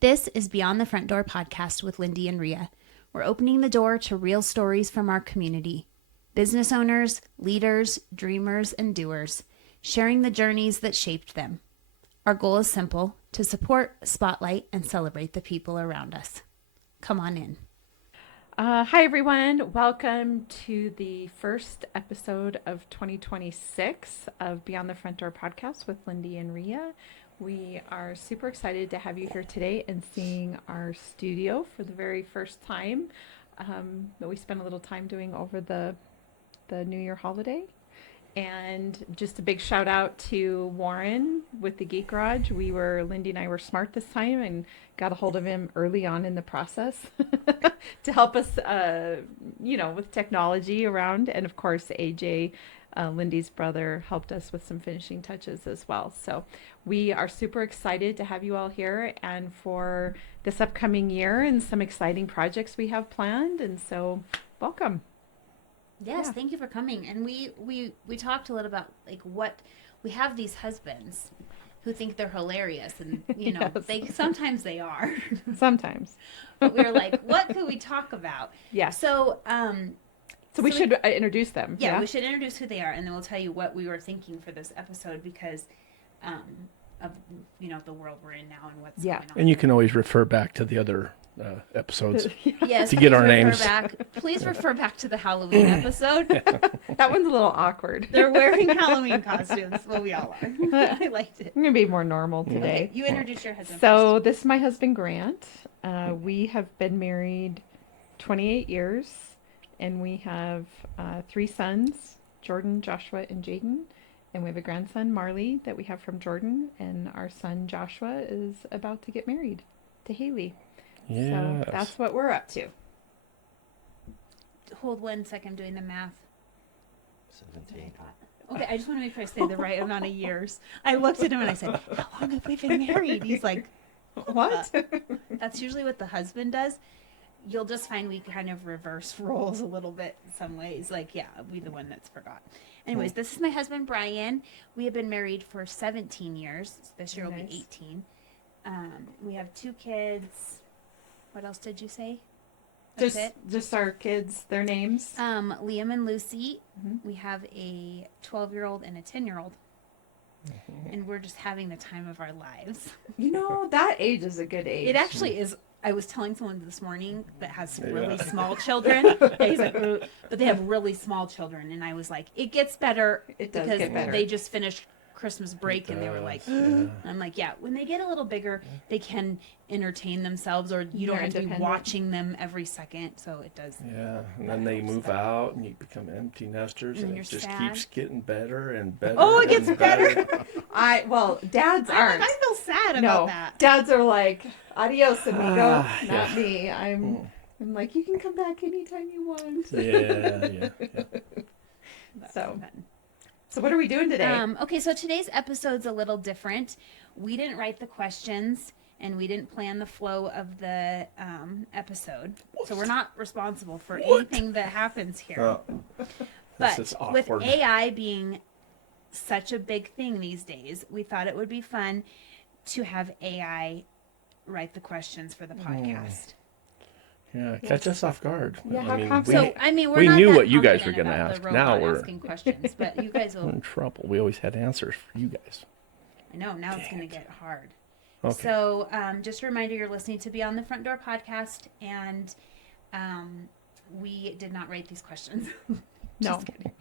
This is Beyond the Front Door podcast with Lindy and Rhea. We're opening the door to real stories from our community. Business owners, leaders, dreamers, and doers, sharing the journeys that shaped them. Our goal is simple: to support, spotlight, and celebrate the people around us. Come on in. Hi, everyone. Welcome to the first episode of 2026 of Beyond the Front Door podcast with Lindy and Rhea. We are super excited to have you here today and seeing our studio for the very first time that we spent a little time doing over the New Year holiday. And just a big shout out to Warren with the Geek Garage. Lindy and I were smart this time and got a hold of him early on in the process to help us, with technology around. And of course, AJ, Lindy's brother, helped us with some finishing touches as well. So we are super excited to have you all here and for this upcoming year and some exciting projects we have planned. And so welcome. Yes, Yeah. Thank you for coming. And we talked a little about what we have these husbands who think they're hilarious, and Yes. sometimes they are. Sometimes. But we were like, what could we talk about? Yeah. So we should introduce them. we should introduce who they are, and then we'll tell you what we were thinking for this episode because of the world we're in now and what's going on. And you can always refer back to the other episodes Yes, to get our refer names. Please refer back to the Halloween episode. That one's a little awkward. They're wearing Halloween costumes. Well, we all are. I liked it. I'm going to be more normal today. Okay, you introduce your husband So first. this is my husband, Grant. We have been married 28 years, and we have 3 sons, Jordan, Joshua, and Jaden. And we have a grandson, Marley, that we have from Jordan. And our son, Joshua, is about to get married to Haley. Yes. So that's what we're up to. Hold 1 second, I'm doing the math. 17. Okay, I just want to make sure I say the right amount of years. I looked at him and I said, how long have we been married? He's like, What? That's usually what the husband does. You'll just find we kind of reverse roles a little bit in some ways. Like, I'll be the one that's forgot. Anyways, this is my husband, Brian. We have been married for 17 years. This year will be 18. We have 2 kids. What else did you say? That's it? Just our kids, their names. Liam and Lucy. Mhm. We have a 12-year-old and a 10-year-old. And we're just having the time of our lives. That age is a good age. It actually is. I was telling someone this morning that has really small children. He's like, "Ugh," but they have really small children. And I was like, it gets better. It does because get better. they just finished Christmas break and they were like, I'm like, when they get a little bigger, they can entertain themselves, or you don't They're have to be independent. watching them every second. So it does. Yeah, and then they move out and you become empty nesters, And and you're it just sad. keeps getting better and better. Oh, it gets and better. Dads aren't. I feel sad about No, that. dads are like, adios, amigo. Not Yeah. me. I'm like, you can come back anytime you want. Yeah. That's So, fun. So what are we doing today? Okay, so today's episode's a little different. We didn't write the questions, and we didn't plan the flow of the episode. So we're not responsible for anything that happens here. Oh, But this is with awkward. AI being such a big thing these days, we thought it would be fun to have AI write the questions for the podcast. Yeah, catch us off guard. Yeah, how I mean, come- we, So, I mean, we're we not knew that what you guys were confident going to about ask. the Now robot we're asking questions, but you guys will. in trouble. We always had answers for you guys. I know, now it's going to get hard. Okay. So, just a reminder, you're listening to Beyond the Front Door podcast, and we did not write these questions. No. Just kidding.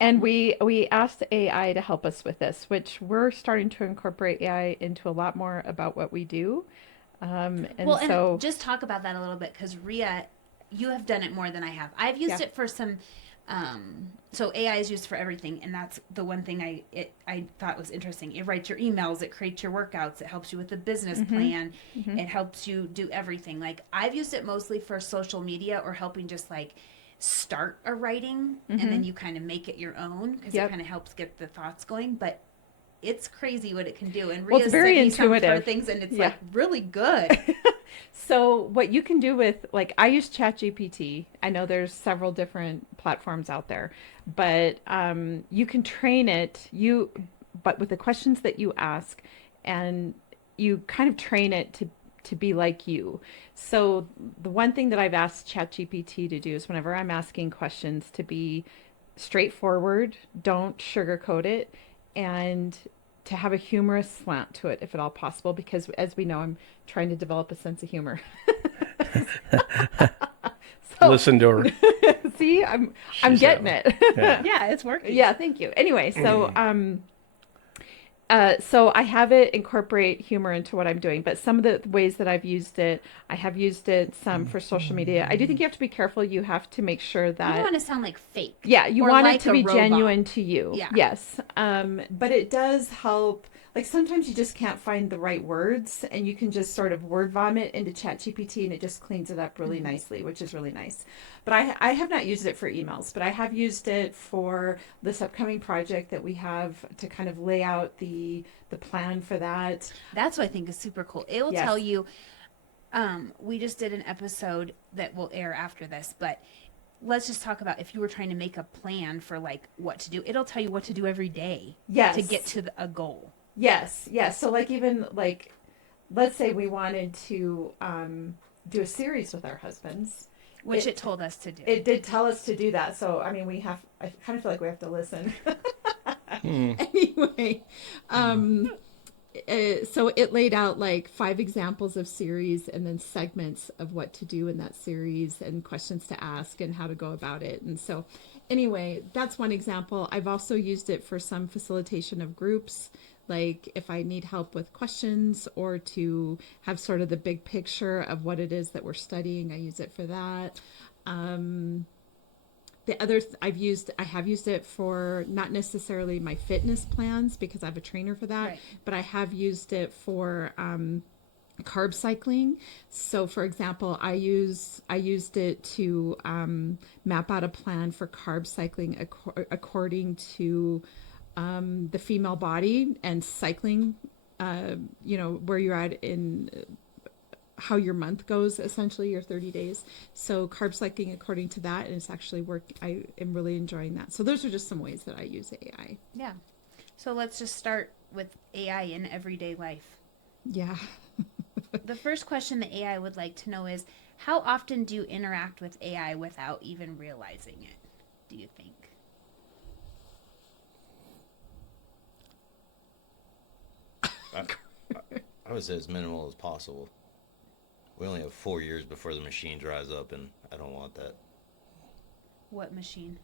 And we asked AI to help us with this, which we're starting to incorporate AI into a lot more about what we do. And so just talk about that a little bit, because Rhea, you have done it more than I have. I've used it for some. So AI is used for everything, and that's the one thing I thought was interesting. It writes your emails, it creates your workouts, it helps you with the business plan, it helps you do everything. Like, I've used it mostly for social media or helping just like start a writing, and then you kind of make it your own, because it kind of helps get the thoughts going. But it's crazy what it can do. And Well, it's Rhea's very sent me some intuitive. for things, and it's like really good. So what you can do with, like, I use ChatGPT. I know there's several different platforms out there, but you can train it, but with the questions that you ask, and you kind of train it to be like you. So the one thing that I've asked ChatGPT to do is whenever I'm asking questions to be straightforward, don't sugarcoat it, and to have a humorous slant to it if at all possible, because as we know, I'm trying to develop a sense of humor. So, Listen to her. see, I'm She's getting having- it. Yeah. Yeah, it's working. Yeah, thank you. Anyway, so I have it incorporate humor into what I'm doing, but some of the ways that I've used it, I have used it some for social media. I do think you have to be careful. You have to make sure You don't that, want to sound like fake. yeah, you or want like it to a be robot. genuine to you. Yeah. Yes. But it does help. Like sometimes you just can't find the right words, and you can just sort of word vomit into ChatGPT, and it just cleans it up really nicely, which is really nice. But I have not used it for emails, but I have used it for this upcoming project that we have to kind of lay out the plan for that. That's what I think is super cool. It will Yes. tell you. We just did an episode that will air after this, but let's just talk about if you were trying to make a plan for like what to do. It'll tell you what to do every day Yes. to get to a goal. Yes, yes. So like even like let's say we wanted to do a series with our husbands. Which it told us to do. It did tell us to do that. So I mean I kind of feel like we have to listen. Anyway, so it laid out like 5 examples of series and then segments of what to do in that series and questions to ask and how to go about it. And so anyway, that's one example. I've also used it for some facilitation of groups, like if I need help with questions or to have sort of the big picture of what it is that we're studying. I use it for that. The other I have used it for not necessarily my fitness plans because I have a trainer for that, Right. but I have used it for carb cycling. So for example, I used it to map out a plan for carb cycling according to the female body and cycling, where you're at in how your month goes, essentially your 30 days. So carb cycling according to that, and it's actually I am really enjoying that. So those are just some ways that I use AI. Yeah. So let's just start with AI in everyday life. Yeah. The first question the AI would like to know is, how often do you interact with AI without even realizing it, do you think? I would say as minimal as possible. We only have 4 years before the machine dries up, and I don't want that. What machine?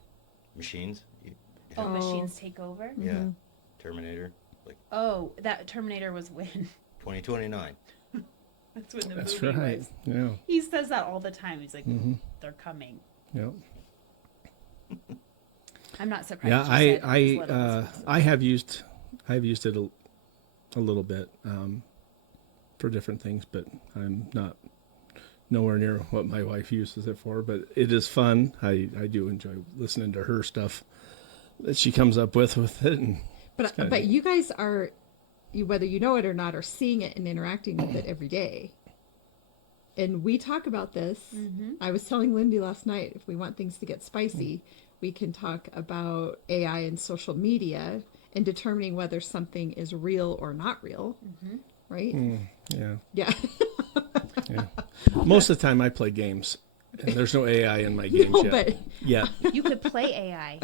Machines? Oh, Oh. machines take over? Yeah. Terminator, like Oh, that Terminator was when? 2029. That's when the That's movie right. was. Yeah. He says that all the time. He's like, they're coming. Yep. I'm not surprised. Yeah. you said as little as possible. I have used it a little bit for different things, but I'm not nowhere near what my wife uses it for. But it is fun. I do enjoy listening to her stuff that she comes up with it. And But you guys are, whether you know it or not, are seeing it and interacting with it every day. And we talk about this. Mm-hmm. I was telling Lindy last night, if we want things to get spicy, we can talk about AI and social media and determining whether something is real or not real. Mm-hmm. Right? yeah. Yeah. Yeah. Most of the time I play games, and there's no AI in my games No, yet. but Yeah. You could play AI.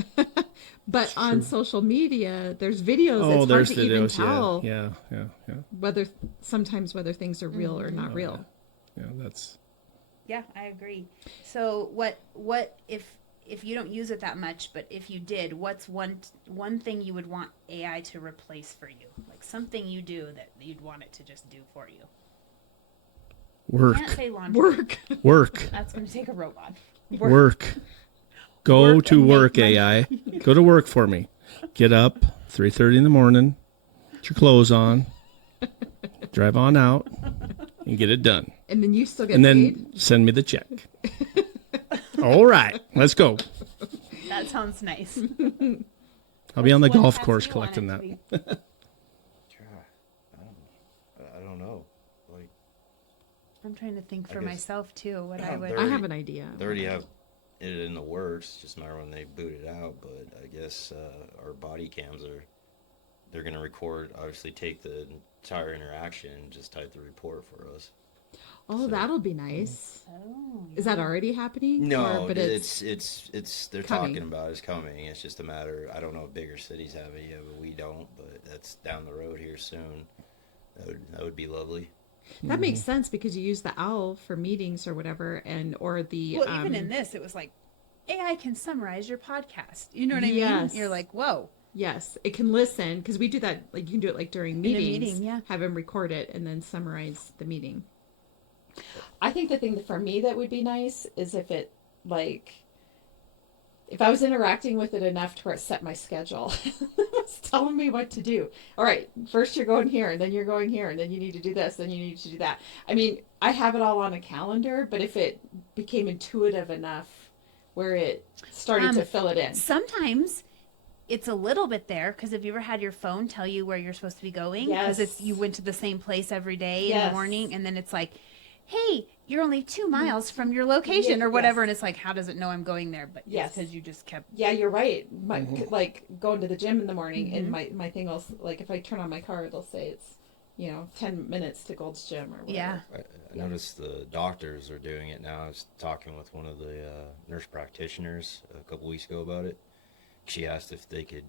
But on social media, there's videos. Oh, It's there's hard to even videos. tell Yeah. whether things are real or not real. Yeah. That's. Yeah, I agree. So what if you don't use it that much, but if you did, what's one thing you would want AI to replace for you? Like something you do that you'd want it to just do for you. Work. Can't say laundry. Work. That's going to take a robot. Work. Go Work to and make work, money. AI. Go to work for me. Get up 3:30 in the morning. Put your clothes on. Drive on out and get it done. And then you still get And paid. then send me the check. All right, let's go. That sounds nice. I'll be on the What golf task course do you want collecting it that. to be? I don't know. Like, I'm trying to think I for guess- myself too. What I would. They're- I have an idea. they already have it in the works. Just a matter when they boot it out. But I guess our body cams they're going to record. Obviously, take the entire interaction and just type the report for us. Oh, So- that'll be nice. Oh, Is that already happening? No, Or- but it's they're coming. talking about it's coming. It's just a matter. I don't know if bigger cities have it yet, but we don't. But that's down the road here soon. That would be lovely. That makes sense because you use the owl for meetings or whatever, and or the well, even in this, it was like AI can summarize your podcast. You know what I Yes. mean? You're like, whoa. yes, it can listen because we do that. Like you can do it like during a meetings. meeting, yeah. Have him record it and then summarize the meeting. I think the thing that for me that would be nice is if it like if I was interacting with it enough to where it set my schedule. It's telling me what to do. All right, first you're going here, and then you're going here, and then you need to do this, then you need to do that. I mean, I have it all on a calendar, but if it became intuitive enough where it started to fill it in. Sometimes it's a little bit there because have you ever had your phone tell you where you're supposed to be going? Because Yes. you went to the same place every day in Yes. the morning, and then it's like, hey, you're only 2 miles from your location or whatever, Yes. and it's like, how does it know I'm going there? But Yes. because you just kept. Yeah, you're right. Like going to the gym in the morning, and my thing will like if I turn on my car, it'll say it's 10 minutes to Gold's Gym or whatever. Yeah. I noticed the doctors are doing it now. I was talking with one of the nurse practitioners a couple weeks ago about it. She asked if they could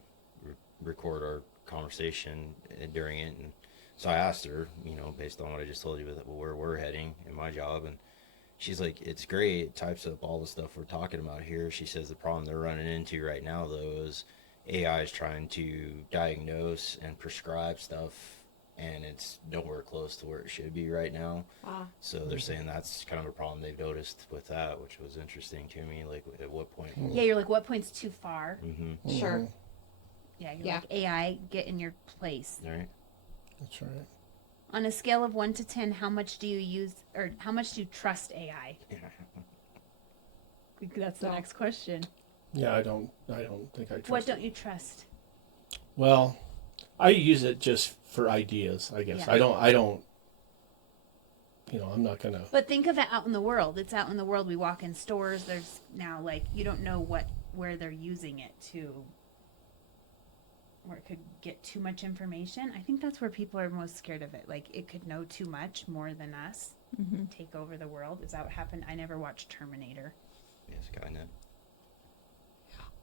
record our conversation during it, and so I asked her, based on what I just told you with where we're heading in my job, and she's like, it's great. It types up all the stuff we're talking about here. She says the problem they're running into right now, though, is AI is trying to diagnose and prescribe stuff, and it's nowhere close to where it should be right now. So they're saying that's kind of a problem they've noticed with that, which was interesting to me. Like, at what point? Yeah, you're like, what point's too far? Mm-hmm. Sure. Yeah, you're Yeah. like, AI, get in your place. All right. That's right. On a scale of 1 to 10, how much do you use, or how much do you trust AI? That's the No. next question. Yeah, I don't think I trust What it. don't you trust? Well, I use it just for ideas, I guess. Yeah. I don't I'm not gonna. But think of it out in the world. It's out in the world. We walk in stores. There's now you don't know where they're using it to, where it could get too much information. I think that's where people are most scared of it. Like it could know too much more than us, take over the world. Is that what happened? I never watched Terminator. Yes, kind of.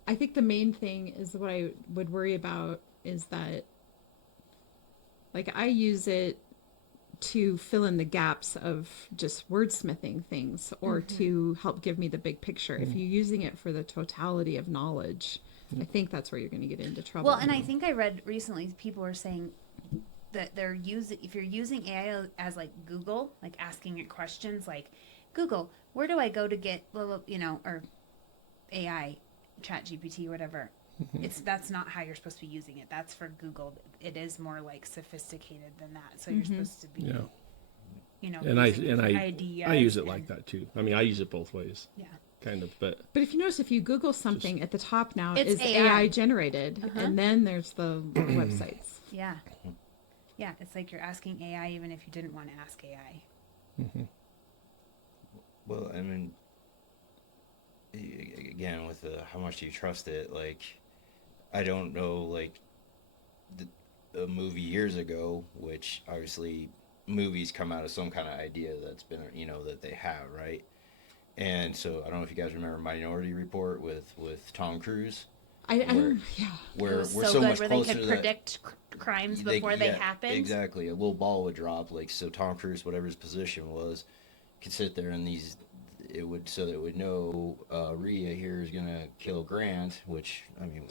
I think the main thing is what I would worry about is that, like, I use it to fill in the gaps of just wordsmithing things or to help give me the big picture. If you're using it for the totality of knowledge, I think that's where you're going to get into trouble. Well, and I think I read recently people were saying that if you're using AI as like Google, like asking it questions like, Google, where do I go to get, or AI, Chat GPT, whatever. That's not how you're supposed to be using it. That's for Google. It is more like sophisticated than that. So you're supposed to be, Yeah. and I use it like that too. I mean, I use it both ways. Yeah. Kind of, but But if you notice, if you Google something at the top now, It's is AI. AI generated, and then there's the websites. Yeah. Yeah. It's like you're asking AI even if you didn't want to ask AI. Well, I mean, again, with how much do you trust it? Like, I don't know, like, a movie years ago, which obviously movies come out of some kind of idea that's been, that they have, right? And so I don't know if you guys remember Minority Report with Tom Cruise, I Where- don't, yeah. where It we're was so, so good much where they closer could to that. predict crimes before they Yeah, happened. Exactly. A little ball would drop, like, so Tom Cruise, whatever his position was, could sit there and it would know Rhea here is gonna kill Grant, which I mean,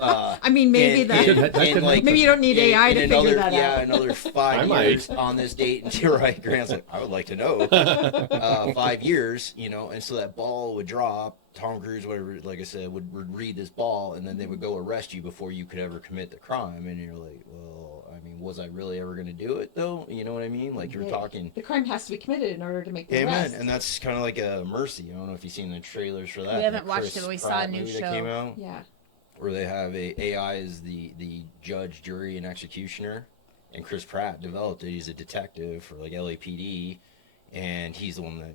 I mean, maybe and- that. That could happen. Maybe you don't need AI to figure another, that out. another I 5 might. years on this date, and you're right. Grant's like, I would like to know. 5 years, and so that ball would drop. Tom Cruise, whatever, like I said, would read this ball, and then they would go arrest you before you could ever commit the crime. And you're like, well, I mean, was I really ever going to do it though? You know what I mean? Like you're talking. The crime has to be committed in order to make the Amen. arrest. And that's kind of like a Mercy. I don't know if you've seen the trailers for that. We haven't the watched Chris it, but we saw a Pratt new movie show. that came out Yeah. where they have AI as the judge, jury, and executioner, and Chris Pratt developed it. He's a detective for like LAPD, and he's the one that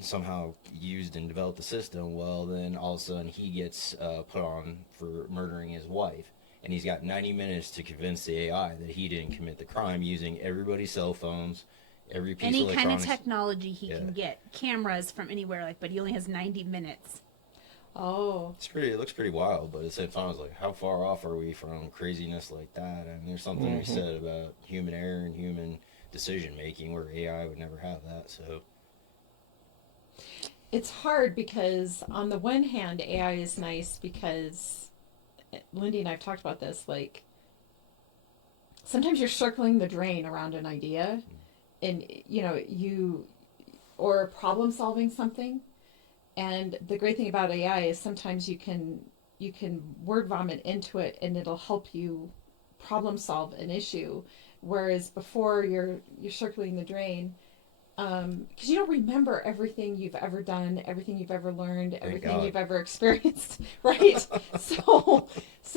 somehow used and developed the system. Well, then all of a sudden he gets put on for murdering his wife, and he's got 90 minutes to convince the AI that he didn't commit the crime using everybody's cell phones every piece Any of kind of electronics. technology he Yeah. can get, cameras from anywhere, like, but he only has 90 minutes. Oh, It looks pretty wild, but at the same time, it's like, how far off are we from craziness like that? And there's something to be said about human error and human decision making, where AI would never have that. So it's hard because on the one hand, AI is nice because Lindy and I've talked about this. Like sometimes you're circling the drain around an idea, and you or problem solving something. And the great thing about AI is sometimes you can word vomit into it, and it'll help you problem solve an issue. Whereas before you're circling the drain, because you don't remember everything you've ever done, everything you've ever learned, everything God. you've ever experienced, right? So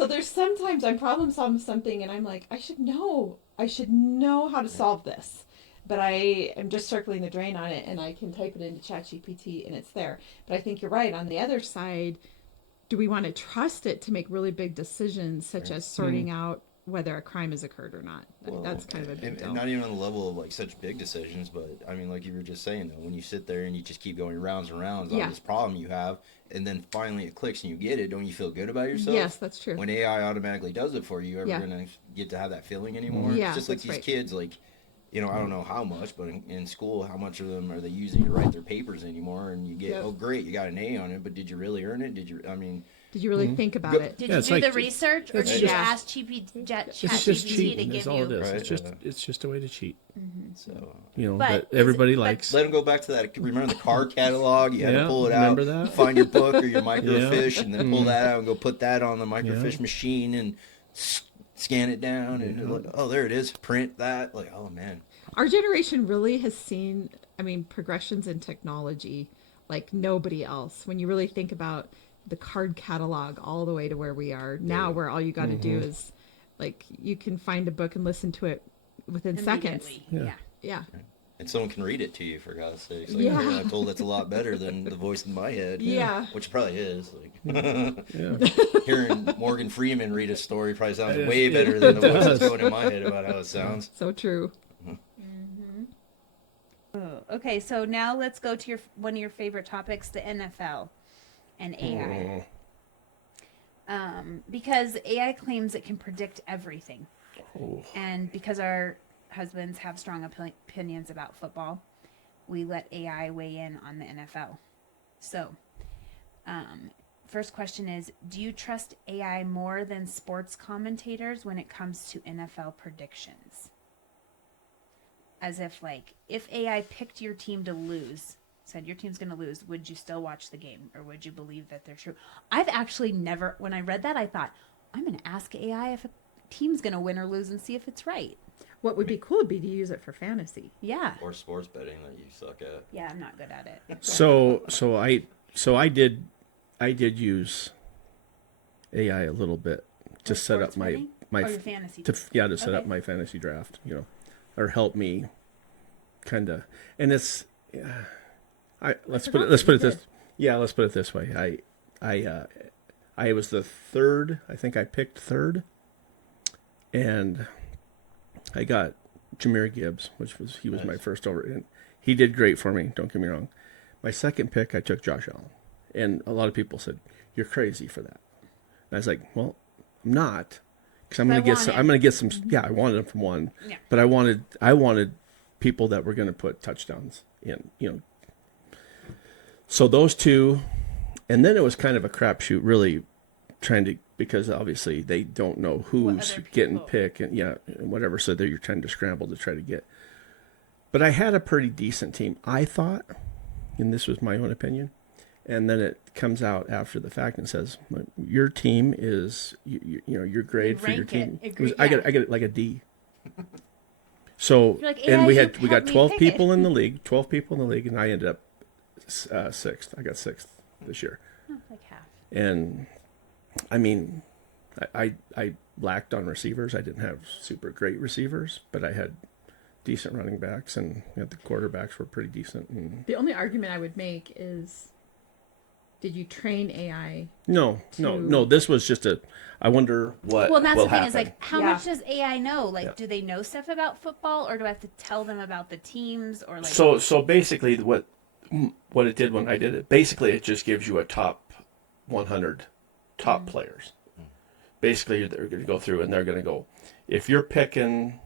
there's sometimes I'm problem solving something and I'm like, I should know how to solve this, but I am just circling the drain on it, and I can type it into ChatGPT and it's there. But I think you're right. On the other side, do we want to trust it to make really big decisions, such as sorting out whether a crime has occurred or not? That's kind of a big deal. and not even on the level of like such big decisions, but I mean, like you were just saying though, when you sit there and you just keep going rounds and rounds on Yeah. this problem you have, and then finally it clicks and you get it, don't you feel good about yourself? Yes, that's true. When AI automatically does it for you, you ever Yeah. gonna get to have that feeling anymore? Yeah, It's just like that's these right. kids, like, I don't know how much, but in school, how much of them are they using to write their papers anymore? And you get, Yep. oh great, you got an A on it, but did you really earn it? Did you really think about Go- it? Did Yeah, you it's do like- the research, or it's did you just- ask It's just ChatGPT to cheating. give That's all it you? is. Right, It's just a way to cheat. so But But everybody is it- likes. let them go back to that. Remember the car catalog? You had Yeah, to pull it remember out, that? find your book or your microfiche, Yeah. and then pull that out and go put that on the microfiche Yeah. machine and scan it down. And Yeah. like, oh, there it is. Print that. Like, oh man. Our generation really has seen, progressions in technology like nobody else. When you really think about the card catalog all the way to where we are now, where all you got to do is, like, you can find a book and listen to it within seconds. Immediately. Yeah. Yeah. And someone can read it to you, for God's sake. Like, Yeah. I'm told that's a lot better than the voice in my head. Yeah. Which it probably is. Like, Yeah. hearing Morgan Freeman read a story probably sounds It is- way it- better than the it voice that's does. going in my head about how it sounds. So true. Oh, okay, so now let's go to one of your favorite topics, the NFL and AI. Because AI claims it can predict everything. Oh. And because our husbands have strong opinions about football, we let AI weigh in on the NFL. So, first question is, do you trust AI more than sports commentators when it comes to NFL predictions? As if, like, if AI picked your team to lose, said your team's going to lose, would you still watch the game, or would you believe that they're true? I've actually never, when I read that, I thought, I'm going to ask AI if a team's going to win or lose and see if it's right. What would be cool would be to use it for fantasy. Yeah. Or sports betting that you suck at. Yeah, I'm not good at it. So I did use AI a little bit to For set up sports my betting? my Or your fantasy to team? set up Okay. my fantasy draft, or help me kind of. And it's let's put it this way. I was the third. I think I picked third, and I got Jahmyr Gibbs, he was my Nice. first over, and he did great for me. Don't get me wrong. My second pick, I took Josh Allen, and a lot of people said you're crazy for that. And I was like, well, I'm not, because I'm But I gonna get want some. him. I'm gonna get some. Yeah, I wanted him from one, Yeah. but I wanted people that were gonna put touchdowns in. So those two, and then it was kind of a crapshoot, really trying to, because obviously they don't know who's other getting people. picked and whatever. So you're trying to scramble to try to get. But I had a pretty decent team, I thought, and this was my own opinion. And then it comes out after the fact and says, your team is, your grade for your rank team. it. I get it like a D. So, You're like, and AI, we you got helped me 12 pick people it. in the league, and I ended up sixth. I got sixth this year. Like half. And I mean, I lacked on receivers. I didn't have super great receivers, but I had decent running backs, and the quarterbacks were pretty decent. And The only argument I would make is did you train AI? No. This was just I wonder what Well, that's will the thing happen. is like, how Yeah. much does AI know? Like, Yeah. do they know stuff about football, or do I have to tell them about the teams, or like? So basically, what it did when I did it, basically it just gives you a top 100 top players. Basically, they're going to go through and they're going to go, if you're picking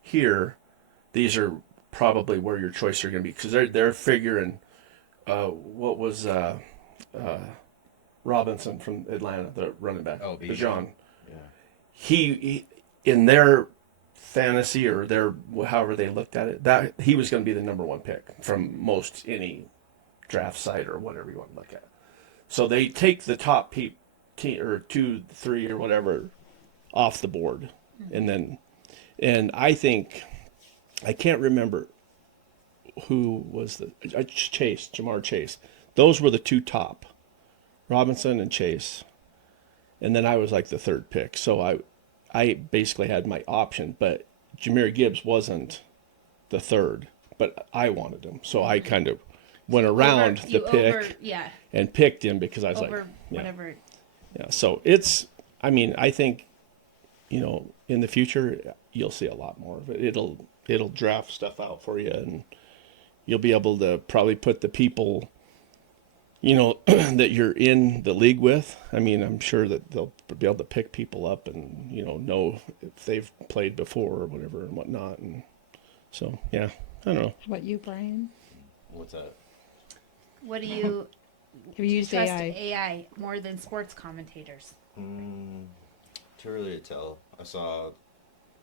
here, these are probably where your choices are going to be, because they're figuring what was Robinson from Atlanta, the running back, Oh, the John. Yeah. He in their fantasy or their however they looked at it, that he was going to be the number one pick from most any draft site or whatever you want to look at. So they take the top or 2, 3 or whatever off the board, and I think I can't remember who was Jamar Chase. Those were the 2 top, Robinson and Chase, and then I was like the 3rd pick. So I basically had my option, but Jahmyr Gibbs wasn't the 3rd, but I wanted him, so I kind of went around the pick and picked him because I was over like, yeah. whatever. Yeah, so I think, in the future you'll see a lot more of it. It'll draft stuff out for you, and you'll be able to probably put the people, that you're in the league with. I mean, I'm sure that they'll be able to pick people up and, know if they've played before or whatever and whatnot. And so, yeah, I don't know. How about you, Brian? What's that? What do you Have you used trust AI? AI more than sports commentators? Too early to tell. I saw,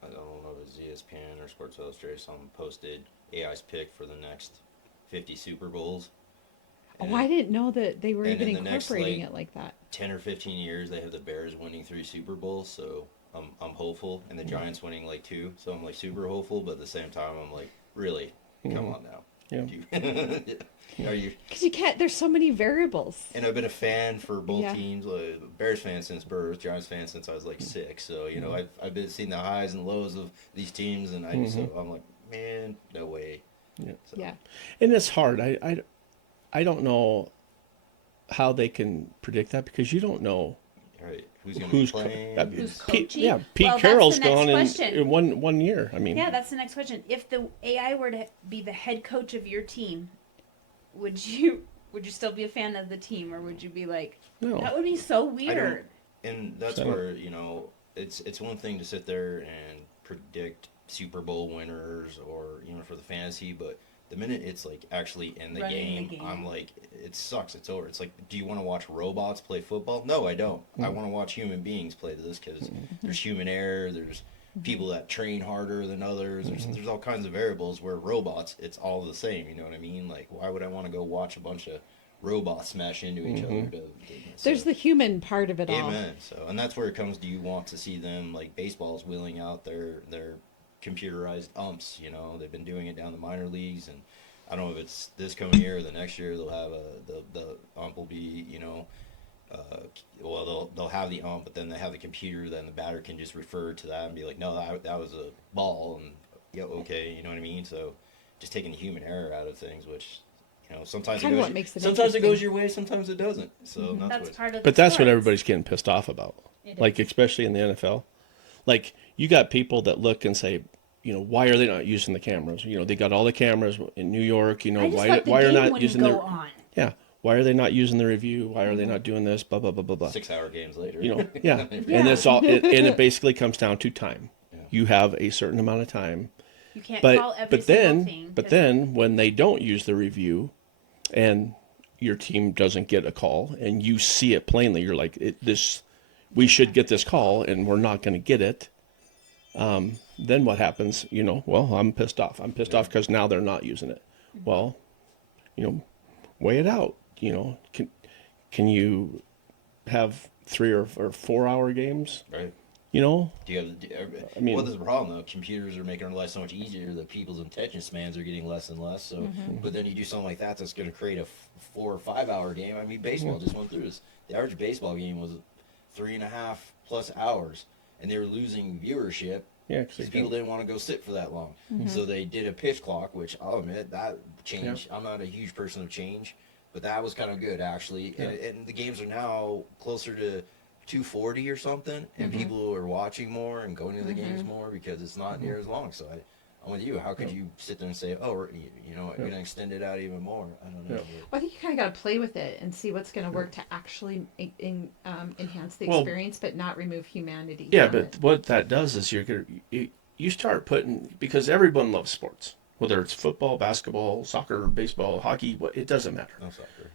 I don't know if it was ESPN or Sports Illustrated, someone posted AI's pick for the next 50 Super Bowls. Oh, I didn't know that they were and even in the next, incorporating it like that. 10 or 15 years, they have the Bears winning 3 Super Bowls, so I'm hopeful, and the Giants winning like 2, so I'm like super hopeful, but at the same time, I'm like, really, come on now. Yeah. Are you? Because you can't. There's so many variables. And I've been a fan for both Yeah. teams, like Bears fan since birth, Giants fan since I was like 6. So I've been seeing the highs and lows of these teams, and I'm like, man, no way. Yeah. So, Yeah. And it's hard. I don't know how they can predict that, because you don't know right. Who's going to be playing? Who's Pete, coaching? yeah, Pete Well, that's Carroll's the next gone question. in one year. I mean, Yeah, that's the next question. If the AI were to be the head coach of your team, would you still be a fan of the team, or would you be like, no. that would be so weird? And that's So- where, it's one thing to sit there and predict Super Bowl winners or, for the fantasy, but the minute it's like actually in the Running the game, game. I'm like, it sucks. It's over. It's like, do you want to watch robots play football? No, I don't. I want to watch human beings play this, because there's human error. There's people that train harder than others. There's all kinds of variables, where robots, it's all the same. You know what I mean? Like, why would I want to go watch a bunch of robots smash into each other? There's the human part of it all. Amen. So, and that's where it comes. Do you want to see them, like baseball's wheeling out their computerized umps? They've been doing it down the minor leagues, and I don't know if it's this coming year or the next year they'll have the ump will be they'll have the ump, but then they have the computer. Then the batter can just refer to that and be like, no, that was a ball, and yeah, okay, you know what I mean. So just taking the human error out of things, which sometimes Kind of it what goes, makes it sometimes it interesting. goes your way, sometimes it doesn't. So That's part of. But the that's what sports. everybody's getting pissed off about. It Like, is. especially in the NFL. Like, you got people that look and say, why are they not using the cameras? They got all the cameras in New York. I just why thought the are game not wouldn't using go the on. yeah? Why are they not using the review? Why are they not doing this? Blah blah blah blah blah. 6-hour games later. Yeah. Yeah. And it's all. And it basically comes down to time. Yeah. You have a certain amount of time. You can't call every single thing. But 'cause- then when they don't use the review, and your team doesn't get a call, and you see it plainly, you're like, we should get this call, and we're not going to get it. Then what happens? Well, I'm pissed off. I'm pissed off because now they're not using it. Well, weigh it out. Can you have 3 or 4 hour games? Right. Do Do you have? I mean- well, there's a problem though. Computers are making our life so much easier that people's attention spans are getting less and less. So, but then you do something like that's going to create a 4 or 5 hour game. I mean, baseball just went through this. The average baseball game was 3.5+ hours, and they were losing viewership Yeah, because people didn't want to go sit for that long. So they did a pitch clock, which I'll admit that change. I'm not a huge person of change, but that was kind of good actually. And the games are now closer to 240 or something, and people are watching more and going to the games more because it's not near as long. So I'm with you. How could you sit there and say, oh, we're going to extend it out even more? I don't know. Well, I think you kind of got to play with it and see what's going to work to actually enhance the experience, but not remove humanity. Yeah, from but it. what that does is you start putting, because everyone loves sports, whether it's football, basketball, soccer, baseball, hockey, it doesn't matter. No soccer.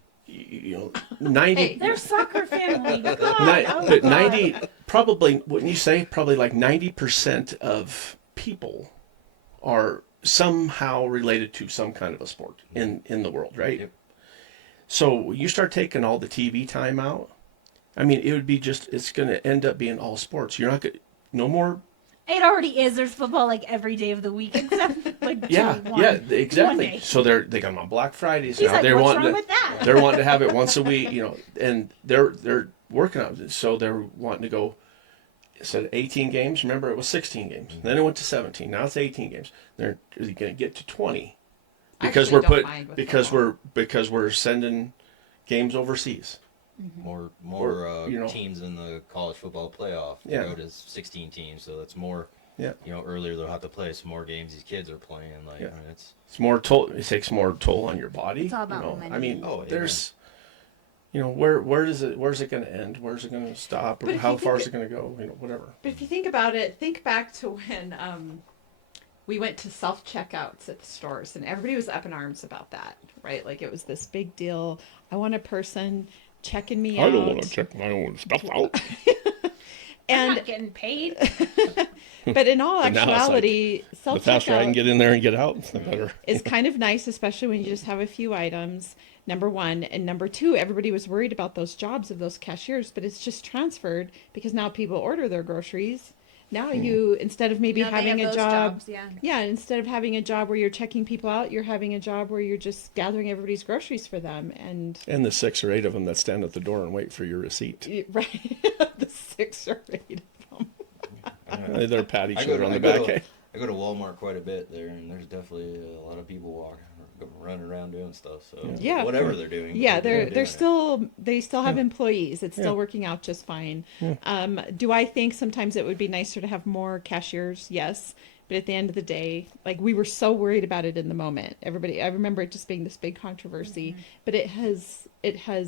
90. Hey, They're soccer family. God, But 90, probably, wouldn't you say, probably like 90% of people are somehow related to some kind of a sport in the world, right? Yep. So you start taking all the TV time out. I mean, it would be it's going to end up being all sports. You're not going to, no more. It already is. There's football like every day of the week except like Yeah, one exactly. day. So they got them on Black Fridays He's now. like, They're what's wanting wrong to, with that? they're wanting to have it once a week, and they're working on it. So they're wanting to go. Instead of 18 games, remember it was 16 games. Then it went to 17. Now it's 18 games. They're going to get to 20 because Actually, we're don't mind with because we're sending games overseas. More Or, teams in the college football playoff. They Yeah. go to 16 teams, so that's more. Yeah. Earlier they'll have to play some more games these kids are playing. Like, Yeah. I mean, it's It's more toll. It takes more toll on your body. It's all about I money. mean, Oh, there's, where's it going to end? Where's it going to stop? But Or if how you far think is it going to go? Whatever. But if you think about it, think back to when we went to self checkouts at the stores, and everybody was up in arms about that, right? Like it was this big deal. I want a person checking me out. I don't want to check my own stuff out. I'm And not getting paid. but in all But now it's like, actuality, self The faster I can checkout get in there and get out, the better. is kind of nice, especially when you just have a few items. Number one, and number two, everybody was worried about those jobs of those cashiers, but it's just transferred because now people order their groceries. Now you, instead of maybe Now they having have a those job, jobs, yeah. yeah, instead of having a job where you're checking people out, you're having a job where you're just gathering everybody's groceries for them. And And the 6 or 8 of them that stand at the door and wait for your receipt. right, the 6 or 8 of them. I don't know. They're pat each I go other to- on the I go back. to- I go to Walmart quite a bit there, and there's definitely a lot of people running around doing stuff. So Yeah. whatever they're doing. Yeah, they're they're doing still they still have Yeah. employees. It's still Yeah. working out just fine. Yeah. Do I think sometimes it would be nicer to have more cashiers? Yes, but at the end of the day, like we were so worried about it in the moment. Everybody, I remember it just being this big controversy, but it has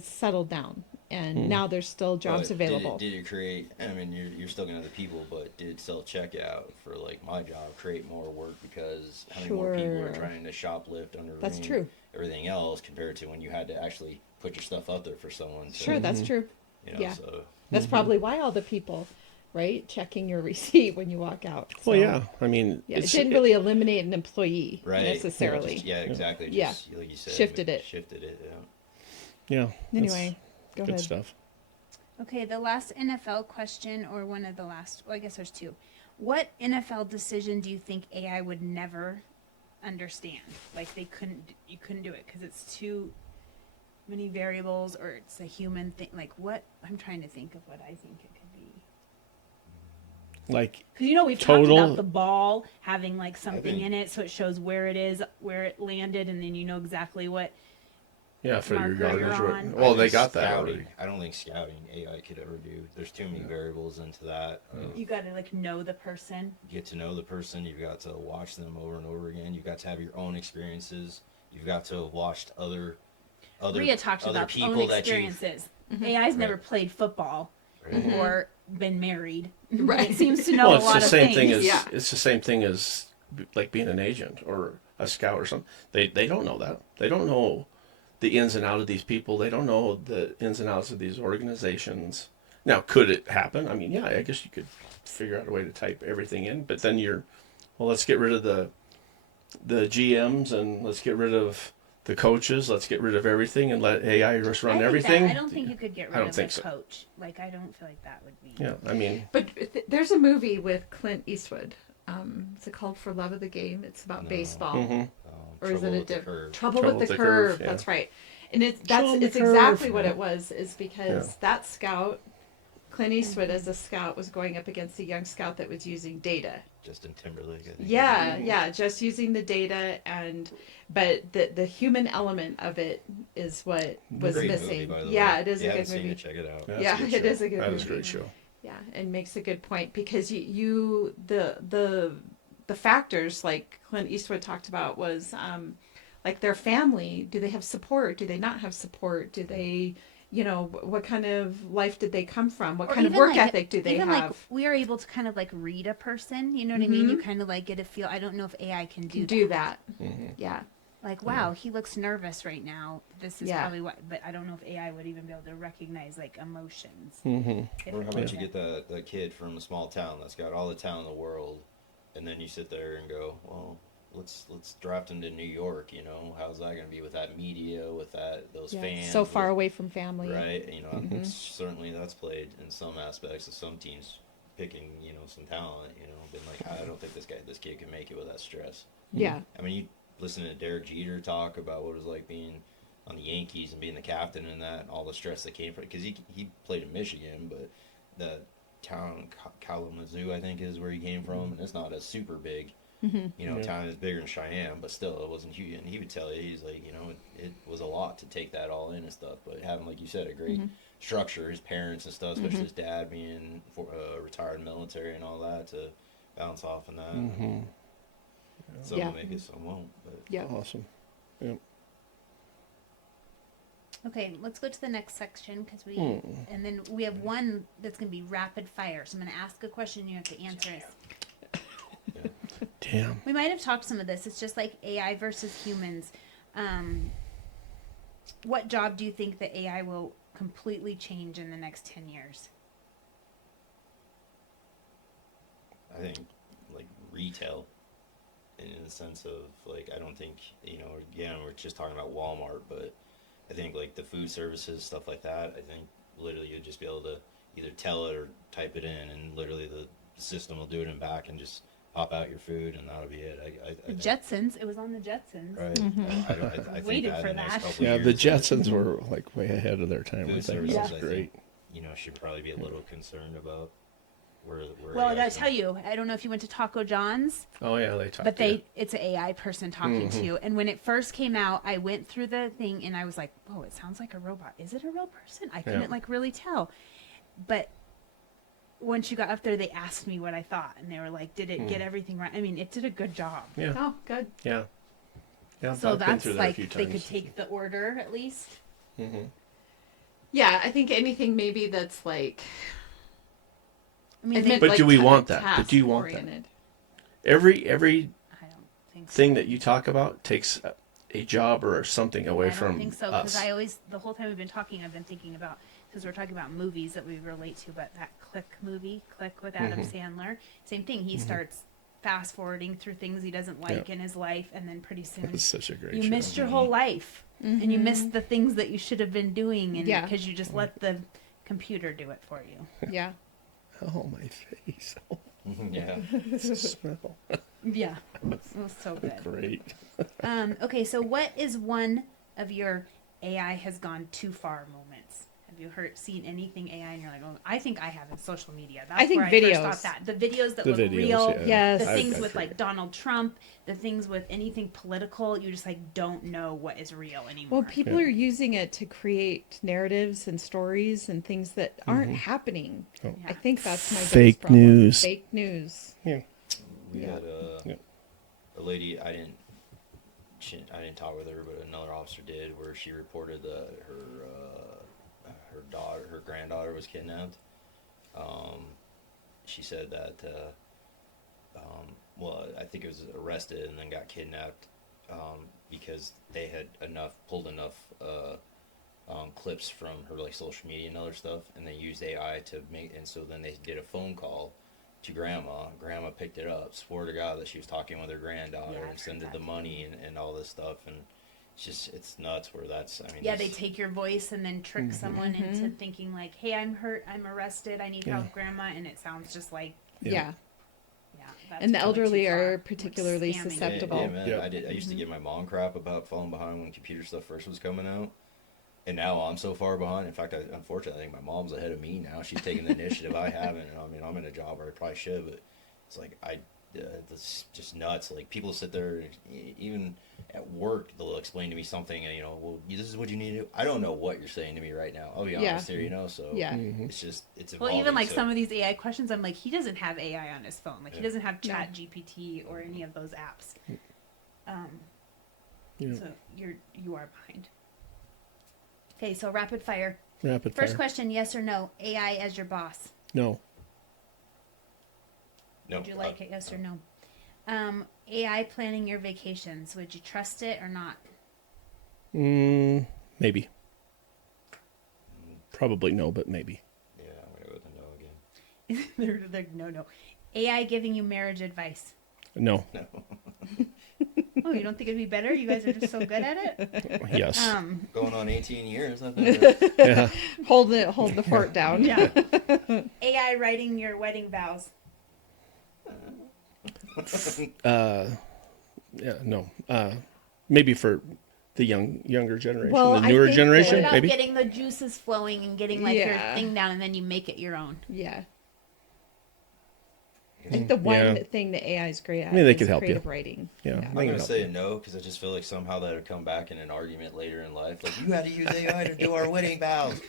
settled down, and now there's still jobs But available. Did it create? I mean, you're still gonna have the people, but did self checkout for like my job create more work because how many more people are Sure. trying to shoplift under That's true. everything else compared to when you had to actually put your stuff out there for someone? To, Sure, that's true. Yeah. So That's probably why all the people, right, checking your receipt when you walk out. Well, So, yeah. I mean, yeah, it didn't really eliminate an employee right necessarily. Yeah, exactly. Yeah. Just, like you said, Shifted it. Shifted it. Yeah. Yeah. Anyway, go Good ahead. stuff. Okay, the last NFL question, or one of the last, well, I guess there's two. What NFL decision do you think AI would never understand? Like you couldn't do it because it's too many variables, or it's a human thing. Like what? I'm trying to think of what I think it could be. Like, Because we've Total- talked about the ball having like something think- in it, so it shows where it is, where it landed, and then you know exactly what. yeah, for your Marker you're yardage. on. Well, I they think got that scouting, already. I don't think scouting AI could ever do. There's too many variables into that. You got to like know the person. You get to know the person. You've got to watch them over and over again. You've got to have your own experiences. You've got to have watched other Rhea talked other about people own that you experiences. AI's never Right. played football right? or been married. Right. It seems to know Well, a it's lot the of same things. thing as Yeah. it's the same thing as like being an agent or a scout or something. They don't know that. They don't know the ins and outs of these people. They don't know the ins and outs of these organizations. Now, could it happen? I mean, yeah, I guess you could figure out a way to type everything in, but then let's get rid of the GMs and let's get rid of the coaches. Let's get rid of everything and let AI just run everything. I don't think you could get I rid don't of think a so. coach. Like I don't feel like that would be. Yeah, I mean, But there's a movie with Clint Eastwood. Is it called For Love of the Game? It's about No. baseball. mhm. Or is Trouble it a with the different Curve. Trouble with the Curve? yeah. That's right. And it's Trouble with it's the Curve. exactly what it was. Is because Yeah. that scout, Clint Eastwood as a scout, was going up against a young scout that was using data, Justin Timberlake. I think. Yeah, just using the data but the human element of it is what was Great missing. movie, by the Yeah, way. it is If you a good haven't seen movie. it, check it out. That's Yeah, a good it show. is a good That is a movie. great show. Yeah, and makes a good point because the factors like Clint Eastwood talked about was like their family. Do they have support? Do they not have support? Do they, what kind of life did they come from? What Or kind of even work like- ethic do they even have? like we are able to kind of like read a person, you know what I mean? You kind of like get a feel. I don't know if AI can do Can that. do that. Mm-hmm. Yeah. Like, wow, he looks nervous right now. This is Yeah. probably what, but I don't know if AI would even be able to recognize like emotions. Mm-hmm. If Or how it about you wasn't. get the kid from a small town that's got all the talent in the world, and then you sit there and go, well, let's draft him to New York. How's that going to be with that media, with those fans? So far away from family. Right. Certainly that's played in some aspects of some teams picking, some talent. Been like, I don't think this kid can make it with that stress. Yeah. I mean, you listen to Derek Jeter talk about what it was like being on the Yankees and being the captain and that, and all the stress that came from it. Because he played in Michigan, but the town Kalamazoo, I think, is where he came from, and it's not a super big, town is bigger than Cheyenne, but still, it wasn't huge. And he would tell you, he's like, it was a lot to take that all in and stuff. But having, like you said, a great structure, his parents and stuff, especially his dad being retired military and all that, to bounce off in that. Mm-hmm. Some Yeah. will make it, some won't. But Yeah. Awesome. Yep. Okay, let's go to the next section because Hmm. and then we have one that's going to be rapid fire. So I'm going to ask a question, you have to answer it. Damn. We might have talked some of this. It's just like AI versus humans. What job do you think that AI will completely change in the next 10 years? I think like retail, in the sense of like, I don't think, again, we're just talking about Walmart, but I think like the food services, stuff like that, I think literally you'd just be able to either tell it or type it in, and literally the system will do it in back and just pop out your food, and that'll be it. I The think, Jetsons. It was on the Jetsons. right. I think Waited that for in the next that. couple Yeah, years, the like, Jetsons were like way ahead of their time. I food think services, that's I great. think, should probably be a little concerned about where Well, I AI's gotta tell going. you, I don't know if you went to Taco John's, Oh yeah, they talked. but it's an AI person talking to you. And when it first came out, I went through the thing and I was like, whoa, it sounds like a robot. Is it a real person? I couldn't like really tell. But once you got up there, they asked me what I thought, and they were like, did it get everything right? I mean, it did a good job. Yeah. Oh, good. Yeah. Yeah. So I've been that's through there a like few they times. could take the order at least. Mm-hmm. Yeah, I think anything maybe that's like. I mean, admit, But like, do we ta- want that? But do you want that? task-oriented. Every I don't think so. thing that you talk about takes a job or something away I don't from think so because us. I always the whole time we've been talking, I've been thinking about because we're talking about movies that we relate to, but that Click with Adam Sandler, same thing. He starts fast forwarding through things he doesn't like in his life, and then pretty soon It's such a great you show. missed your whole life, and you missed the things that you should have been doing, and Yeah. because you just let the computer do it for you. Yeah. Oh my face! Oh, Yeah. the smell. Yeah, it was so good. Great. Okay, so what is one of your AI has gone too far moments? Have you seen anything AI and you're like, oh, I think I have in social media. That's I think where I videos. first thought that. The videos that The look videos, real, yeah. Yes. the I've things got with like great. Donald Trump, the things with anything political, you just like don't know what is real anymore. Well, people Yeah. are using it to create narratives and stories and things that aren't happening. Oh. I think that's my biggest Fake problem. news. Fake news. Yeah. We Yeah. had Yeah. a lady. I didn't talk with her, but another officer did, where she reported that her granddaughter was kidnapped. She said that I think it was arrested and then got kidnapped because they had pulled enough clips from her like social media and other stuff, and they used AI to make, and so then they did a phone call to grandma. Grandma picked it up, swore to God that she was talking with her granddaughter, Yeah, I've and sent heard her the that money and all this stuff, and it's nuts where that's, I mean, yeah, they take your voice and then trick someone Mm-hmm. into thinking like, hey, I'm hurt, I'm arrested, I need help, grandma, and it sounds just like, Yeah. that's And the really elderly too far. are Like particularly scamming. susceptible. Yeah, man. Yeah. I used to give my mom crap about falling behind when computer stuff first was coming out, and now I'm so far behind. In fact, unfortunately, I think my mom's ahead of me now. She's taking the initiative. I haven't, and I mean, I'm in a job where I probably should, but it's like I that's just nuts. Like people sit there, even at work, they'll explain to me something, and well, this is what you need to do. I don't know what you're saying to me right now. I'll be honest here, So Yeah. it's Well, evolving. even like some of these AI questions, I'm like, he doesn't have AI on his phone. Like he doesn't have Chat GPT or any of those apps. So you are behind. Okay, so rapid fire. First question, yes or no? AI as your boss. No. No, Would you like it? Yes or no? AI planning your vacations. Would you trust it or not? Maybe. Probably no, but maybe. Yeah, I'm gonna go with a no again. they're no. AI giving you marriage advice. No. No. Oh, you don't think it'd be better? You guys are just so good at it. Yes. Going on 18 years. I think Yeah. Hold the fort down. Yeah. AI writing your wedding vows. Yeah. No. Maybe for the younger generation, Well, the I newer think generation, What about maybe. getting the juices flowing and getting like your Yeah. thing down, and then you make it your own? Yeah. I think the one Yeah. thing the AI is great at I mean, they is could help you. creative writing. Yeah. I'm They gonna can say help a no because I just feel like somehow that'll come back in an argument later in life. Like you had to use AI to do our wedding vows.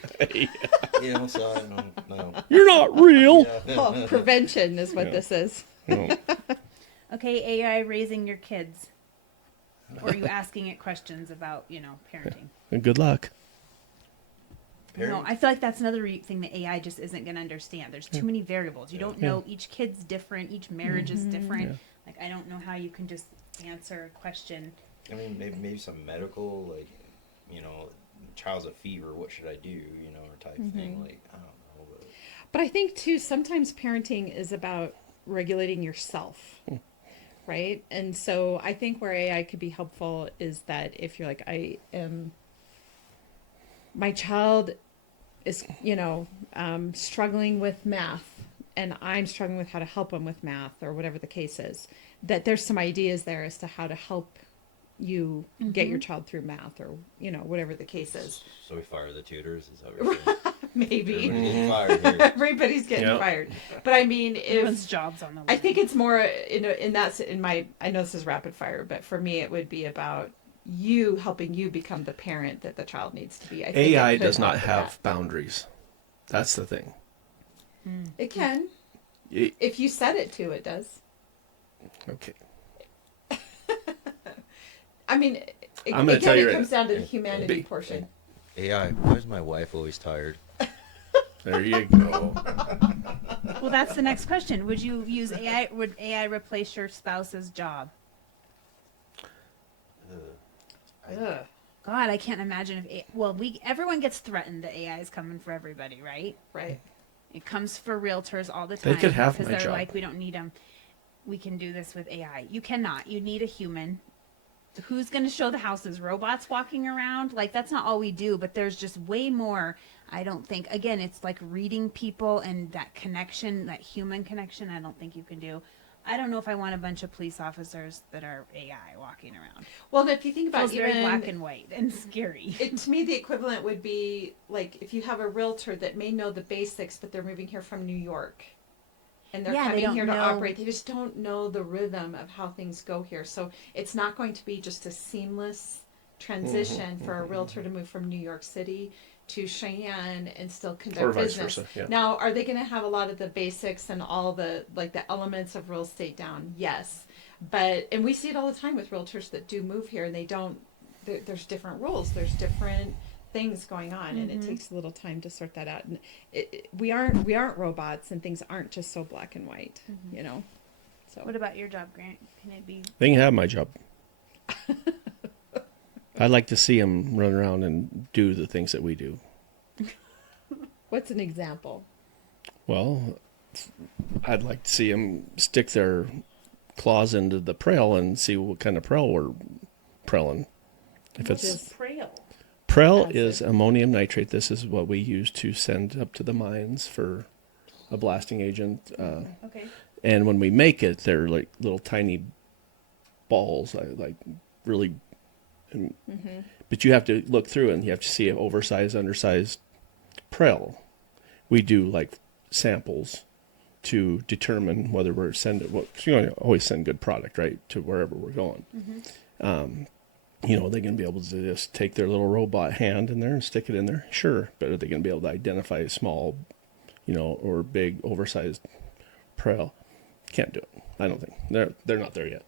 So I don't know. you. You're not real. Yeah. Oh, prevention is what Yeah. this is. No. Okay, AI raising your kids. Or are you asking it questions about, parenting? And good luck. No, I feel like that's another thing that AI just isn't going to understand. There's too many variables. You don't know. Each kid's different. Each marriage is different. Yeah. Like, I don't know how you can just answer a question. I mean, maybe some medical, like, child's a fever. What should I do? Or type thing. Like, I don't know. But I think too, sometimes parenting is about regulating yourself. Right. And so I think where AI could be helpful is that if you're like, my child is, struggling with math and I'm struggling with how to help them with math or whatever the case is, that there's some ideas there as to how to help you get your child through math or, whatever the case is. So we fire the tutors? Is that what you're saying? Maybe. Everybody's getting fired here. Everybody's getting Yep. fired. But I mean, Everyone's job's on the line. I think it's more I know this is rapid fire, but for me it would be about you helping you become the parent that the child needs to be. I think AI it could does not help have with boundaries. That's the thing. that. It can. It- If you set it to, it does. okay. I mean, I'm gonna tell you it right comes down to the humanity Big- portion. AI, why is my wife always tired? There you go. Well, that's the next question. Would you use AI? Would AI replace your spouse's job? Ugh. God, I can't imagine if everyone gets threatened that AI is coming for everybody, right? Right. It comes for realtors all the They time could have because my they're job. like, we don't need them. We can do this with AI. You cannot. You need a human. Who's going to show the houses? Robots walking around? Like, that's not all we do, but there's just way more. I don't think, again, it's like reading people and that connection, that human connection, I don't think you can do. I don't know if I want a bunch of police officers that are AI walking around. Well, if you think about Feels very even black and white and scary. to me, the equivalent would be like if you have a realtor that may know the basics, but they're moving here from New York. And they're Yeah, they coming don't here to know- operate. They just don't know the rhythm of how things go here. So it's not going to be just a seamless transition for a realtor to move from New York City to Cheyenne and still conduct Or vice business. versa, yeah. Now, are they going to have a lot of the basics and all the the elements of real estate down? Yes. And we see it all the time with realtors that do move here and they don't, there's different rules. There's different things going on and it takes a little time to sort that out. And we aren't robots and things aren't just so black and white, So What about your job, Grant? Can it be? They can have my job. I like to see them run around and do the things that we do. what's an example? Well, I'd like to see them stick their claws into the prell and see what kind of prell we're prelling. If What it's is- prell Acid. is ammonium nitrate. This is what we use to send up to the mines for a blasting agent. Okay. And when we make it, they're like little tiny balls, like really. But you have to look through it and you have to see an oversized, undersized prell. We do like samples to determine whether we're sending. Well, you know, always send good product, right, to wherever we're going. You know, they're going to be able to just take their little robot hand in there and stick it in there. Sure, but are they going to be able to identify a small, you know, or big oversized Prel? Can't do it. I don't think they're not there yet.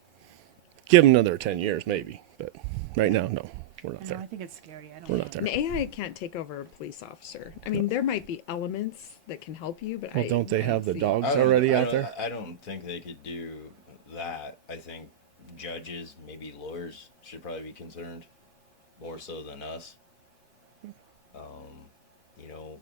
Give them another 10 years maybe, but right now, no, we're not I know, there. I think it's scary. I don't We're know. not there. An AI can't take over a police officer. I mean, there might be elements that can help you, but Well, don't they have the see- dogs already out there? I don't think they could do that. I think judges, maybe lawyers, should probably be concerned more so than us. You know,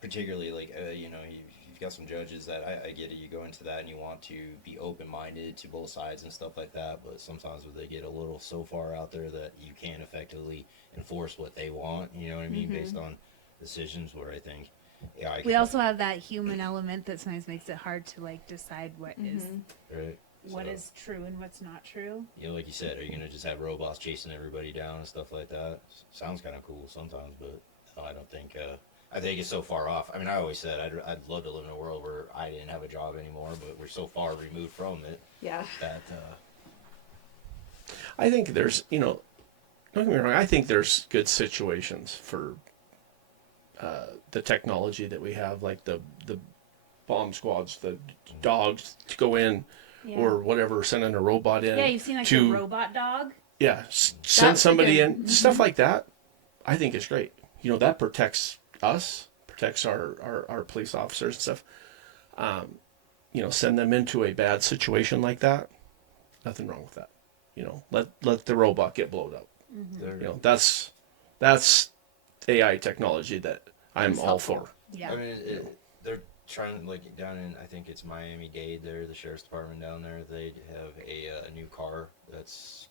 particularly like you know, you've got some judges that I get it. You go into that and you want to be open-minded to both sides and stuff like that. But sometimes they get a little so far out there that you can't effectively enforce what they want. You know what I mean? Based on decisions, where I think. Yeah, We also have that human element that sometimes makes it hard to like decide what is right. what So, is true and what's not true. you know, like you said, are you gonna just have robots chasing everybody down and stuff like that? Sounds kind of cool sometimes, but no, I don't think. I think it's so far off. I mean, I always said I'd love to live in a world where I didn't have a job anymore, but we're so far removed from it Yeah. that. I think there's, you know, don't get me wrong. I think there's good situations for the technology that we have, like the bomb squads, the dogs to go in, or whatever, sending a robot in. Yeah, you've seen like to, the robot dog. Yeah, send That's somebody good. in, stuff like that. I think is great. You know, that protects us, protects our police officers and stuff. You know, send them into a bad situation like that. Nothing wrong with that. You know, let the robot get blown up. You know, that's AI technology that I'm all for. Yeah. I mean, they're trying, like, down in, I think it's Miami-Dade there, the sheriff's department down there, they have a new car that's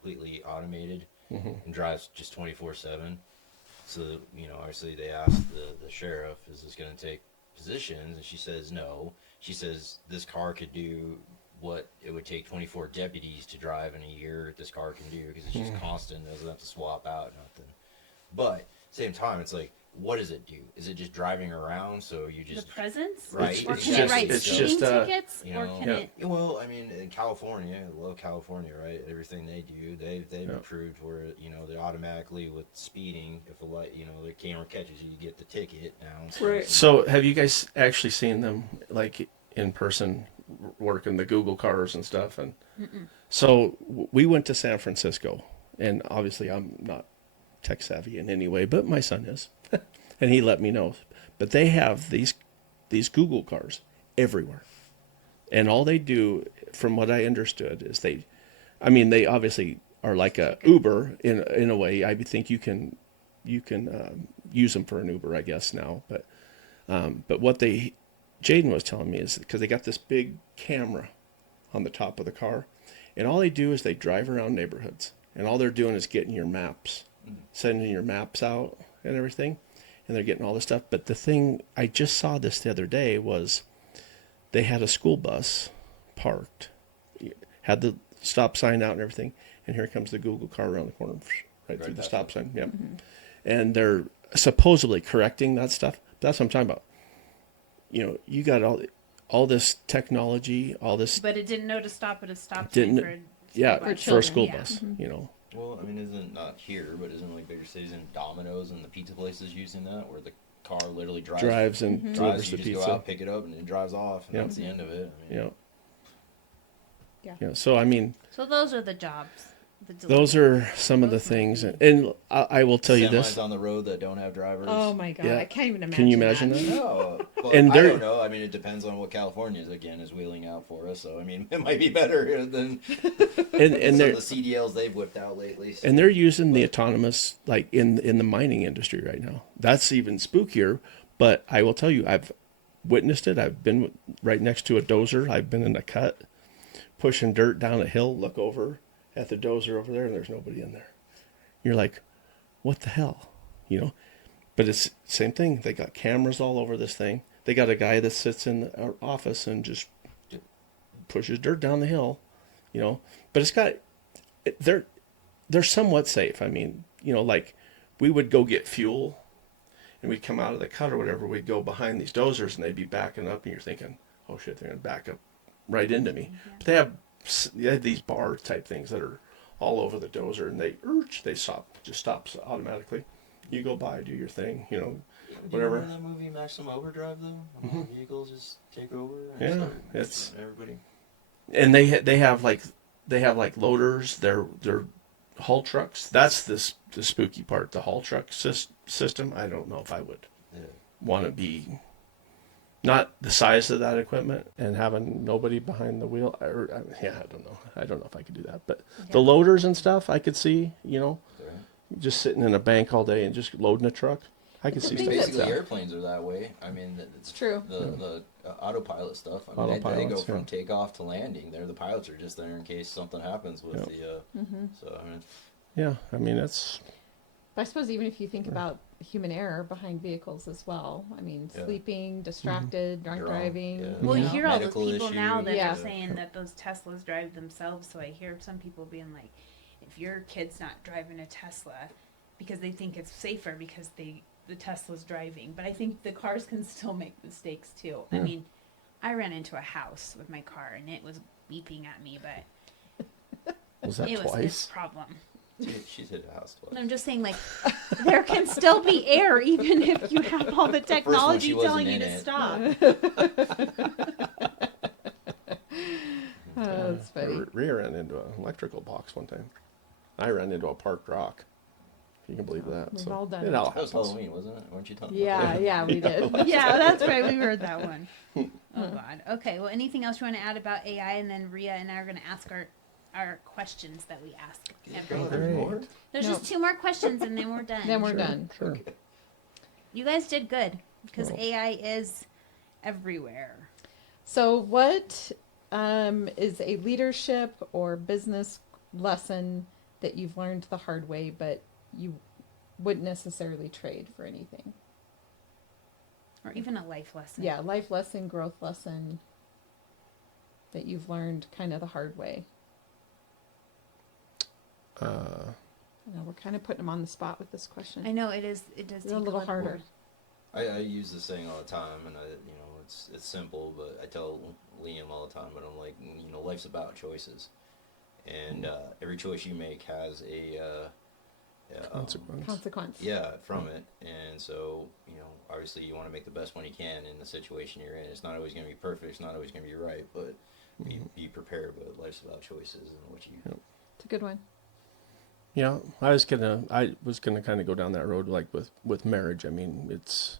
completely automated and drives just 24/7. So, you know, obviously they asked the sheriff, is this going to take positions? And she says no. She says this car could do what it would take 24 deputies to drive in a year. This car can do, because it's just constant. Doesn't have to swap out nothing. But same time, it's like, what does it do? Is it just driving around? So you just The presence? Right. Or It's can just- it write it's speeding just, tickets? you Or know, can yeah. it Well, I mean, in California, I love California, right? Everything they do, they've Yeah. approved where, you know, they automatically with speeding, if a light, you know, the camera catches you, you get the ticket now. Right. So, have you guys actually seen them, like, in person, working the Google cars and stuff? And so we went to San Francisco, and obviously I'm not tech savvy in any way, but my son is, and he let me know. But they have these Google cars everywhere, and all they do, from what I understood, is they obviously are like a Uber in a way. I think you can use them for an Uber, I guess now. But what Jaden was telling me is because they got this big camera on the top of the car, and all they do is they drive around neighborhoods, and all they're doing is getting your maps, sending your maps out and everything, and they're getting all this stuff. But the thing, I just saw this the other day, was they had a school bus parked, had the stop sign out and everything, and here comes the Google car around the corner, right through the past stop sign. Yep. And they're supposedly correcting that stuff. That's what I'm talking about. You know, you got all this technology, all this. but it didn't know to stop at a stop Didn't- sign for Yeah, for for a children, school yeah. bus, you know. Well, I mean, isn't not here, but isn't like bigger cities and Domino's and the pizza places using that, where the car literally Drives and delivers drives, the you just pizza. go out, pick it up, and it drives off, and Yep. that's the end of it. I mean, Yeah. Yeah. So I mean, So those are the jobs. those are some of the things, and I will tell you this. Semis on the road that don't have drivers. Oh my god, Yeah. I can't even imagine. Can you imagine that? No, well, And I they're- don't know. I mean, it depends on what California is wheeling out for us. So I mean, it might be better than And some they're of the CDLs they've whipped out lately. So. and they're using the autonomous, like in the mining industry right now. That's even spookier. But I will tell you, I've witnessed it. I've been right next to a dozer. I've been in a cut, pushing dirt down a hill. Look over at the dozer over there, and there's nobody in there. You're like, what the hell, you know? But it's same thing. They got cameras all over this thing. They got a guy that sits in our office and just pushes dirt down the hill, you know. But it's got they're somewhat safe. I mean, you know, like we would go get fuel, and we'd come out of the cut or whatever, we'd go behind these dozers and they'd be backing up, and you're thinking, oh shit, they're gonna back up right into me. But they have these bar type things that are all over the dozer, and they just stops automatically. You go by, do your thing, Do you whatever. remember that movie Maximum Overdrive though? When all the vehicles just take over. And Yeah, start- it's everybody. and they have like loaders. They're haul trucks. That's the spooky part. The haul truck system. I don't know if I would want to be not the size of that equipment and having nobody behind the wheel. I don't know. I don't know if I could do that. But the loaders and stuff, I could see. Just sitting in a bank all day and just loading a truck. I could see stuff like Basically, that. airplanes are that way. I mean, it's true. The autopilot stuff. I mean, they go Autopilots, from takeoff to landing. The pilots are just there in case something happens with the. So I mean. Yeah, I mean it's. But I suppose even if you think about human error behind vehicles as well, I mean, Yeah. sleeping, distracted, drunk You're wrong. driving. Yeah. Well, you know? hear all those Medical people now issues. that Yeah. are saying that those Teslas drive themselves. So I hear some people being like, if your kid's not driving a Tesla because they think it's safer because the Tesla's driving. But I think the cars can still make mistakes too. I mean, I ran into a house with my car and it was beeping at me, but Was that it was twice? its problem. She's hit a house twice. I'm just saying, like, there can still be air even if you have all the technology she wasn't telling you in to it. stop. Oh, that's funny. Rhea ran into an electrical box one time. I ran into a parked rock. If you can believe that. We've all done it. it. All That was happens. Halloween, wasn't it? Weren't you talking Yeah, about yeah, we did. Yeah, that's right. We heard that one. Oh God. Okay. Well, anything else you want to add about AI, and then Rhea and I are going to ask our questions that we ask every. Great. There's No. just 2 more questions, and then we're done. Then we're done. Sure. You guys did good because Well. AI is everywhere. So, what is a leadership or business lesson that you've learned the hard way, but you wouldn't necessarily trade for anything? Or even a life lesson. Yeah, life lesson, growth lesson that you've learned kind of the hard way. I know we're kind of putting them on the spot with this question. I know it is. It does. It's a take little lot of harder. I use this saying all the time, and it's simple, but I tell Liam all the time. But I'm like, life's about choices, and every choice you make has a Consequence. Consequence. from it. And so obviously you want to make the best one you can in the situation you're in. It's not always going to be perfect. It's not always going to be right, but be prepared. But life's about choices and what you. It's a good one. Yeah, I was gonna kind of go down that road, like with marriage. I mean, it's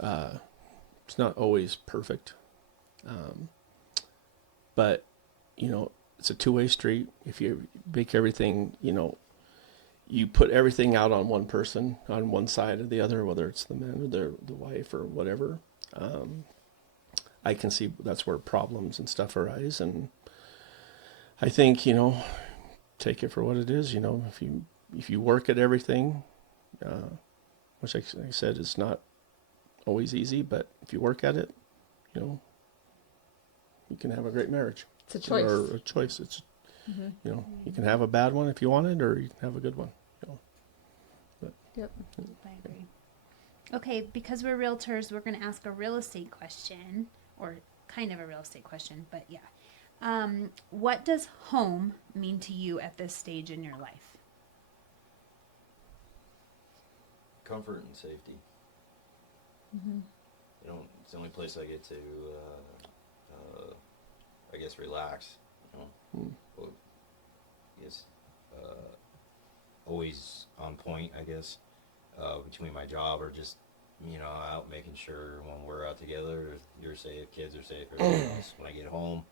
not always perfect, but it's a two-way street. If you make everything, you put everything out on one person, on one side or the other, whether it's the man or the wife or whatever. I can see that's where problems and stuff arise, and I think take it for what it is. If you work at everything, which like I said is not always easy, but if you work at it, you can have a great marriage. It's a choice. Or a choice. It's you can have a bad one if you want it, or you can have a good one. Yep. I agree. Okay, because we're realtors, we're going to ask a real estate question, or kind of a real estate question, but yeah. What does home mean to you at this stage in your life? Comfort and safety. It's the only place I get to, I guess, relax. But I guess always on point. I guess between my job or just out making sure when we're out together, you're safe, kids are safe, everything else. When I get home,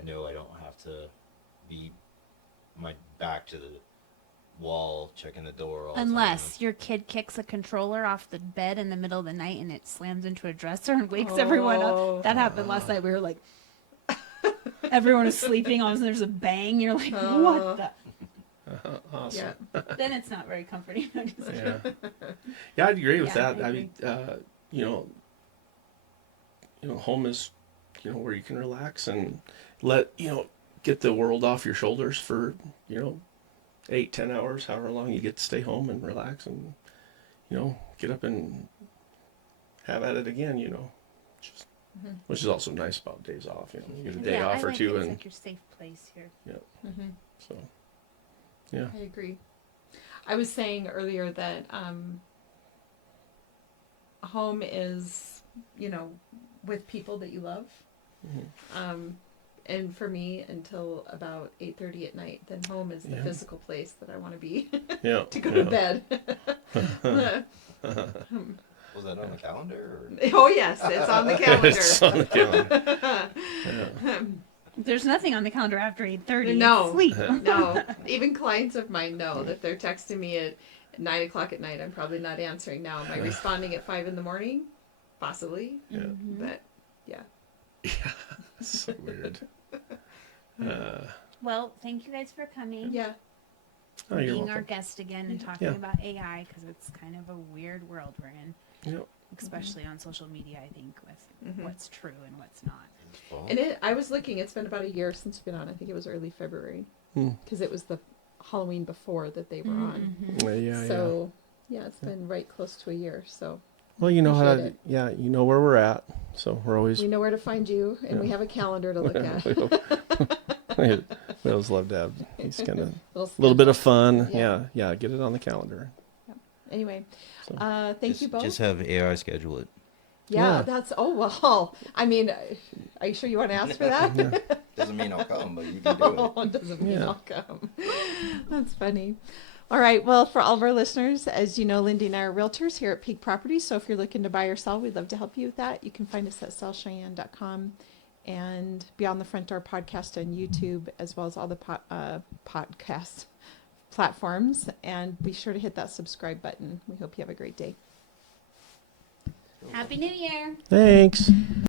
I know I don't have to be my back to the wall checking the door all the time. Unless your kid kicks a controller off the bed in the middle of the night and it slams into a dresser and wakes everyone up. That happened last night. We were like, everyone is sleeping, all of a sudden there's a bang. You're like, what the? Awesome. Yeah. Then it's not very comforting. I'm just Yeah. Yeah, I'd agree with Yeah, that. I I mean, home is, where you can relax and let, get the world off your shoulders for, 8-10 hours, however long you get to stay home and relax and, get up and have at it again, you know. Just, which is also nice about days off, you know. You get a day Yeah, off I or like two, It's and like your safe place here. so yeah. I agree. I was saying earlier that home is, you know, with people that you love. And for me, until about 8:30 at night, then home is the Yeah. physical place that I want to be Yeah. to go to bed. Was that on the calendar? Or? Oh yes, it's on the calendar. It's on the calendar. Yeah. There's nothing on the calendar after 8:30. No. It's sleep. No, even clients of mine know that they're texting me at 9 o'clock at night. I'm probably not answering now. Am I responding at 5 in the morning? Possibly. Yeah. But yeah. So weird. Well, thank you guys for coming. Yeah. Oh, you're Being our welcome. guest again and talking Yeah. about AI, because it's kind of a weird world we're in, Yep. especially on social media, I think, with what's true and what's not. Well, And I was looking, it's been about a year since you've been on. I think it was early February. Because it was the Halloween before that they were on. Yeah. So, yeah, it's been right close to a year. So, Well, you know how appreciate to, you know where we're at. So we're always, we know where to find you, and we have a calendar to look at. we always love to have these kind of Little little bit of schedule. fun. Yeah. Yeah. Get it on the calendar. Anyway, So- thank you both. Just have AI schedule it. Yeah, Yeah. that's, oh, well, I mean, are you sure you want to ask for that? Doesn't mean I'll come, but you can do it. Oh, it doesn't mean Yeah. I'll come. That's funny. All right. Well, for all of our listeners, as you know, Lindy and I are realtors here at Peak Properties. So if you're looking to buy or sell, we'd love to help you with that. You can find us at sellcheyenne.com and Beyond the Front Door podcast on YouTube, as well as all the podcast platforms. And be sure to hit that subscribe button. We hope you have a great day. Happy New Year! Thanks.